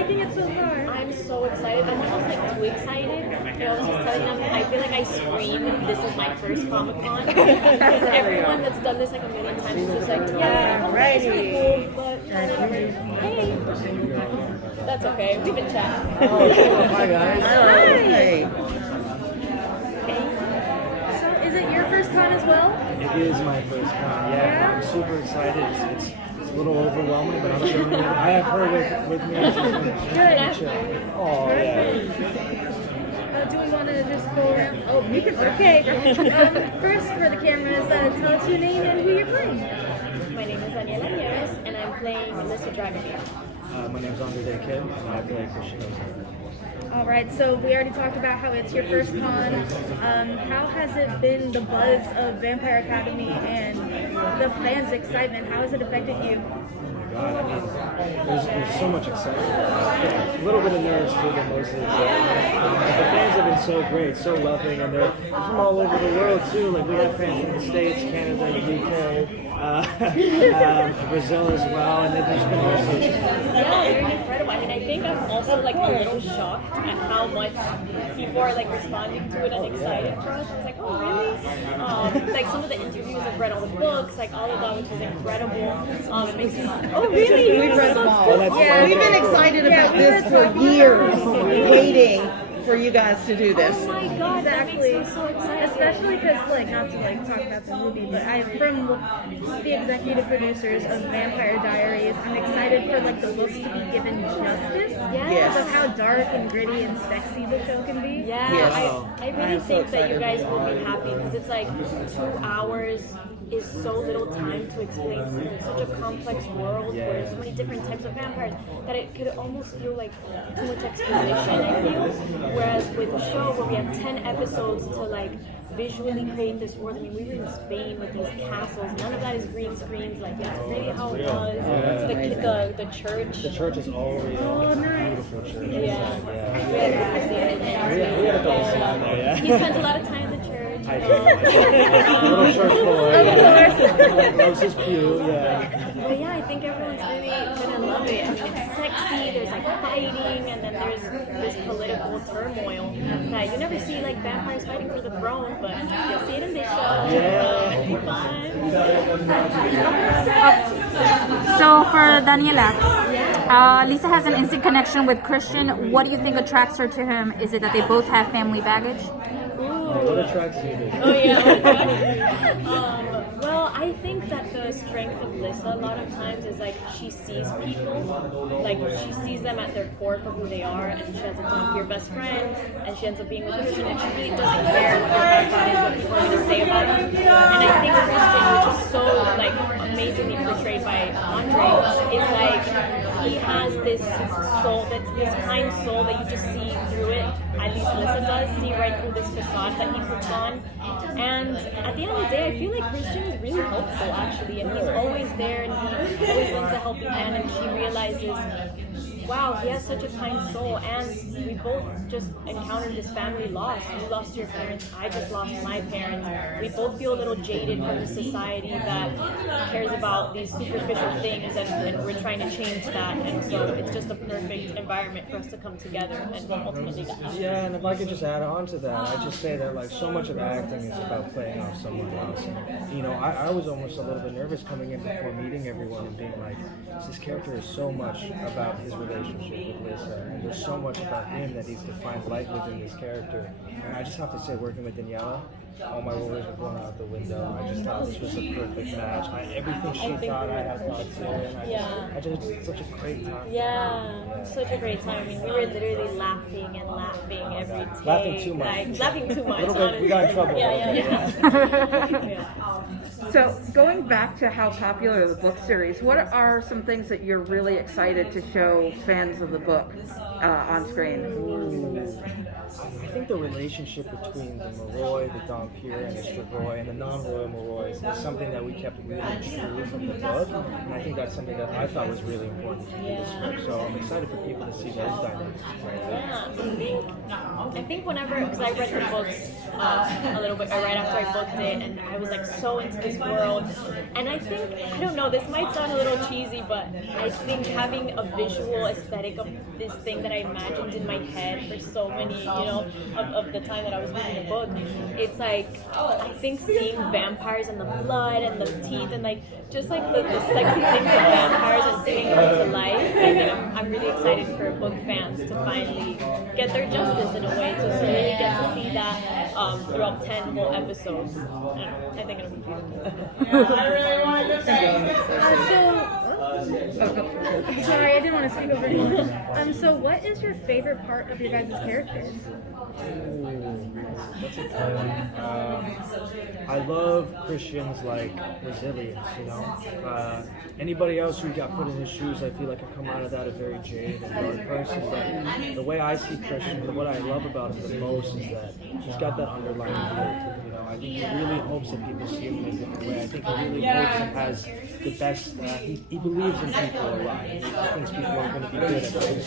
liking it so far? I'm so excited. I'm almost like too excited. I was just telling them, I feel like I scream, this is my first Comic-Con. Because everyone that's done this like a million times is just like, yeah, right. It's really cool, but whatever. Hey. That's okay. We've been chatting. Hi guys. Hi. So is it your first con as well? It is my first con. Yeah, I'm super excited. It's a little overwhelming, but I'm feeling it. I have her with me. Good. Oh yeah. Do we want to just go around? Oh, you can. Okay. First, for the cameras, tell us your name and who you're playing. My name is Daniela Nieves, and I'm playing Lissa Dragomir. My name's undead Kid, and I play Christian. All right, so we already talked about how it's your first con. How has it been, the buzz of Vampire Academy and the fans' excitement? How has it affected you? God, I mean, there's so much excitement. A little bit of nerves too, but mostly excitement. But the fans have been so great, so loving, and they're from all over the world too. Like we have fans from the States, Canada, the UK, Brazil as well, and they've just been all so Yeah, they're incredible. I mean, I think I'm also like a little shocked at how much people are like responding to it and excited for us. I was like, oh really? Like some of the interviews, I've read all the books, like all of that, which is incredible. It makes me, oh really? We've read them all. Yeah, We've been excited about this for years, waiting for you guys to do this. Oh my god, Exactly. that makes me so excited. Especially because, like, not to like talk about the movie, but I'm from the executive producers of Vampire Diaries. I'm excited for like the books to be given justice. Yes. Of how dark and gritty and sexy the show can be. Yeah, Yes. I really think that you guys will be happy because it's like 2 hours is so little time to explain such a complex world where there's so many different types of vampires that it could almost feel like too much exposition, I feel. Whereas with the show where we have 10 episodes to like visually create this world. I mean, we were in Spain with these castles. None of that is green screens. Like, it's really how it was. The church. The church is all Oh, nice. beautiful church. Yeah. We had a double scene there, yeah. He spends a lot of time in the church. I do. Little church boy. Loves his pew, yeah. But yeah, I think everyone's really gonna love it. I mean, it's sexy, there's like fighting, and then there's this political turmoil that you never see like vampires fighting for the throne, but you'll see it in this show. Yeah. It'll be fun. So for Daniela, Lissa has an instant connection with Christian. What do you think attracts her to him? Is it that they both have family baggage? What attracts you? Oh yeah. Well, I think that the strength of Lissa a lot of times is like she sees people, like she sees them at their core for who they are, and she ends up being your best friend, and she ends up being with Christian, and she really doesn't care what their background is, what people are going to say about them. And I think Christian, which is so like amazingly portrayed by Andre, is like he has this soul, that's this kind soul that you just see through it. At least Lissa does see right through this facade that he puts on. And at the end of the day, I feel like Christian is really helpful actually, and he's always there, and he always lends a helping hand, and she realizes, wow, he has such a kind soul, and we both just encountered this family loss. You lost your parents, I just lost my parents. We both feel a little jaded from the society that cares about these superficial things, and we're trying to change that, and so it's just a perfect environment for us to come together and ultimately get out. Yeah, and if I could just add on to that, I'd just say that like so much of acting is about playing off someone else. And, you know, I was almost a little bit nervous coming in before meeting everyone and being like, this character is so much about his relationship with Lissa, and there's so much about him that needs to find light within this character. And I just have to say, working with Daniela, all my worries were going out the window. I just thought this was a perfect match. Everything she thought, I had thought too, and I just had such a great time. Yeah, such a great time. I mean, we were literally laughing and laughing every day. Laughing too much. Like, laughing too much, Little bit, honestly. we got in trouble. Yeah. So going back to how popular the book series, what are some things that you're really excited to show fans of the book on screen? I think the relationship between the Moroi, the Dhampir, and the Strigoi, and the non-royal Morois is something that we kept really true from the book, and I think that's something that I thought was really important to the script. So I'm excited for people to see those dynamics. Yeah, I think whenever, because I read the books a little bit right after I booked it, and I was like so into this world. And I think, I don't know, this might sound a little cheesy, but I think having a visual aesthetic of this thing that I imagined in my head for so many, of the time that I was reading the book, it's like, I think seeing vampires and the blood and the teeth and like, just like the sexy things of vampires and seeing them to life, I think I'm really excited for book fans to finally get their justice in a way, to really get to see that throughout 10 whole episodes. I think it'll be beautiful. Sorry, I didn't want to speak over you. So what is your favorite part of your guys' characters? That's a tough one. I love Christian's like resilience, anybody else who got put in his shoes, I feel like I come out of that a very jaded and dark person. But the way I see Christian, what I love about him the most is that he's got that underlying guilt. I think he really hopes that people see him in a different way. I think he really hopes and has the best. He believes in people a lot. He thinks people are going to be good at things.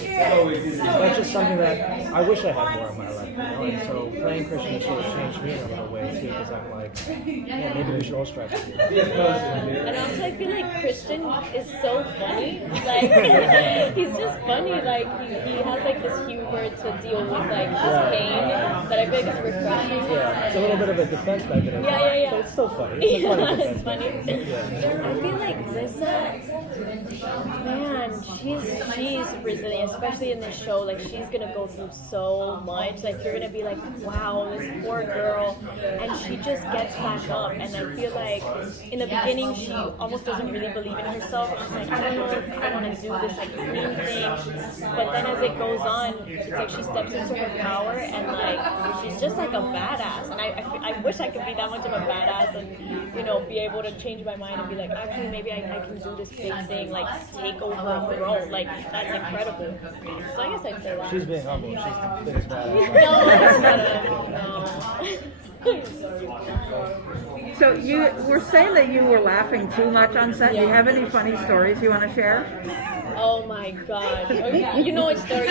That's just something that I wish I had more in my life. And so playing Christian has sort of changed me in a little way too, because I'm like, yeah, maybe we should all strive to do that. And also, I feel like Christian is so funny. Like he's just funny. Like he has like this humor to deal with like his pain that I feel like is refreshing. Yeah, it's a little bit of a defense mechanism. Yeah. But it's still funny. It's a funny defense funny. mechanism. I feel like Lissa, man, she's resilient, especially in this show. Like she's gonna go through so much. Like you're gonna be like, wow, this poor girl, and she just gets back up. And I feel like in the beginning she almost doesn't really believe in herself. She's like, I don't know if I want to do this like dream thing. But then as it goes on, it's like she steps into her power and like she's just like a badass. And I wish I could be that much of a badass and be able to change my mind and be like, actually maybe I can do this big thing, like take over a throne. Like that's incredible. So I guess I'd say that. She's being humble. She's the biggest badass. No. So you were saying that you were laughing too much on set. Do you have any funny stories you want to share? Oh my god. You know what story?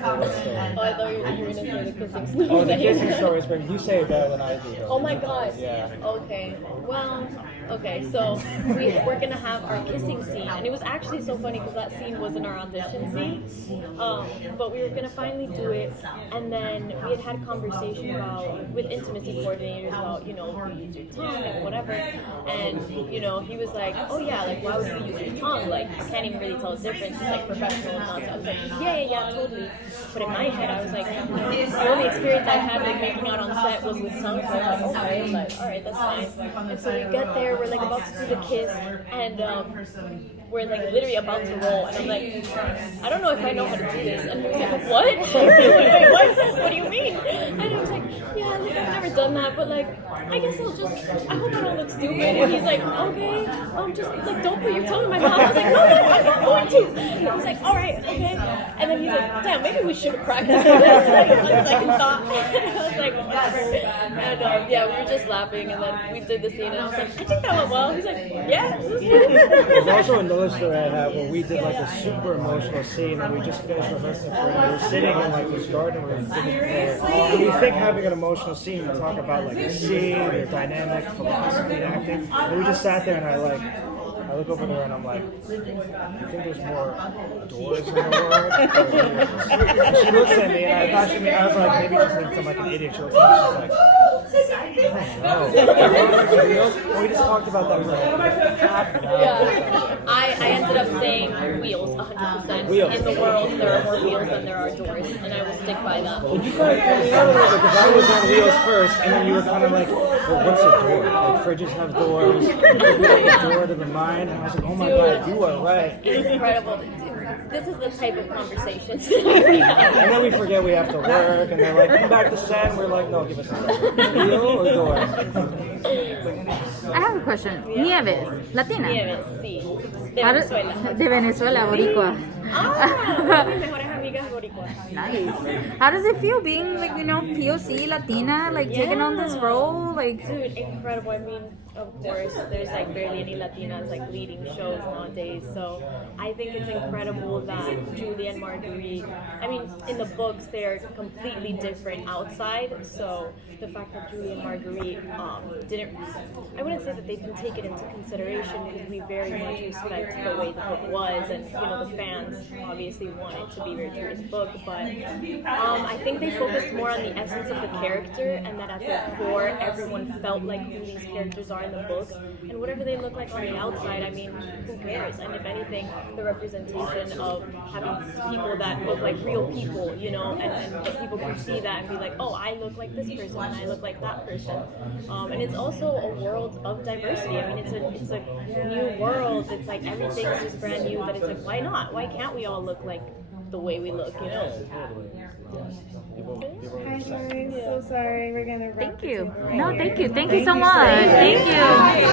Oh, I thought you were going to say the kissing story. Oh, the kissing stories, but you say it better than I do. Oh my god. Yeah. Okay. Well, okay, so we're gonna have our kissing scene, and it was actually so funny because that scene was in our audition scene. But we were gonna finally do it, and then we had a conversation with intimacy coordinators about, you use your tongue and whatever. And, he was like, oh yeah, like why would you use your tongue? Like you can't even really tell the difference. It's like professional and not. I was like, yeah, totally. But in my head, I was like, the only experience I had like making out on set was with tongue. So I was like, okay, like, all right, that's fine. And so we get there, we're like about to do the kiss, and we're like literally about to roll, and I'm like, I don't know if I know how to do this. And he was like, what? wait, what do you mean? And I was like, yeah, like I've never done that, but like I guess I hope I don't look stupid. And he's like, okay, just like don't put your tongue in my mouth. I was like, no, I'm not going to. And he's like, all right, okay. And then he's like, damn, maybe we should have practiced this. Like on second thought. I was like, whatever. And yeah, we were just laughing, and then we did the scene, and I was like, I think that went well. He's like, yeah, it was good. There's also another story I have where we did like a super emotional scene, and we just finished rehearsing for it. We were sitting in like this garden room, and we think having an emotional scene, we talk about like the scene, the dynamic, philosophy, and acting. And we just sat there, and I look over there and I'm like, you think there's more doors in the world? And she looks at me and I was like, maybe she thinks I'm like an idiot. She looks at me and she's like, no. We just talked about that for like half an hour. Yeah. I ended up saying wheels 100%. Wheels. In the world, there are more wheels than there are doors, and I will stick by that. Well, you kind of threw me out a little bit because I was on wheels first, and then you were kind of like, well, what's a door? Like fridges have doors, a door to the mind, and I was like, oh my god, you are right. It's incredible. This is the type of conversations that we have. And then we forget we have to work, and they're like, come back to set, and we're like, no, give us a wheel or door? I have a question. Nieves, Latina. Nieves, sí. De How Venezuela. De Venezuela, Boricua. Ah, mis mejores amigas boricuas. Nice. How does it feel being like, POC Latina, like taking on this role? Like, Dude, incredible. I mean, of course, there's like barely any Latinas like leading shows nowadays. So I think it's incredible that Julie and Marguerite, I mean, in the books they're completely different outside. So the fact that Julie and Marguerite didn't, I wouldn't say that they didn't take it into consideration because we very much respect the way the book was, and the fans obviously wanted to be very true to the book. But I think they focused more on the essence of the character, and that at their core everyone felt like who these characters are in the books, and whatever they look like on the outside, I mean, who cares? And if anything, the representation of having people that look like real people, and that people can see that and be like, oh, I look like this person and I look like that person. And it's also a world of diversity. I mean, it's a new world. It's like everything's just brand new, but it's like, why not? Why can't we all look like the way we look, Hi guys, so sorry, we're gonna wrap Thank you. the table right No, here. thank you. Thank you so much. Thank you.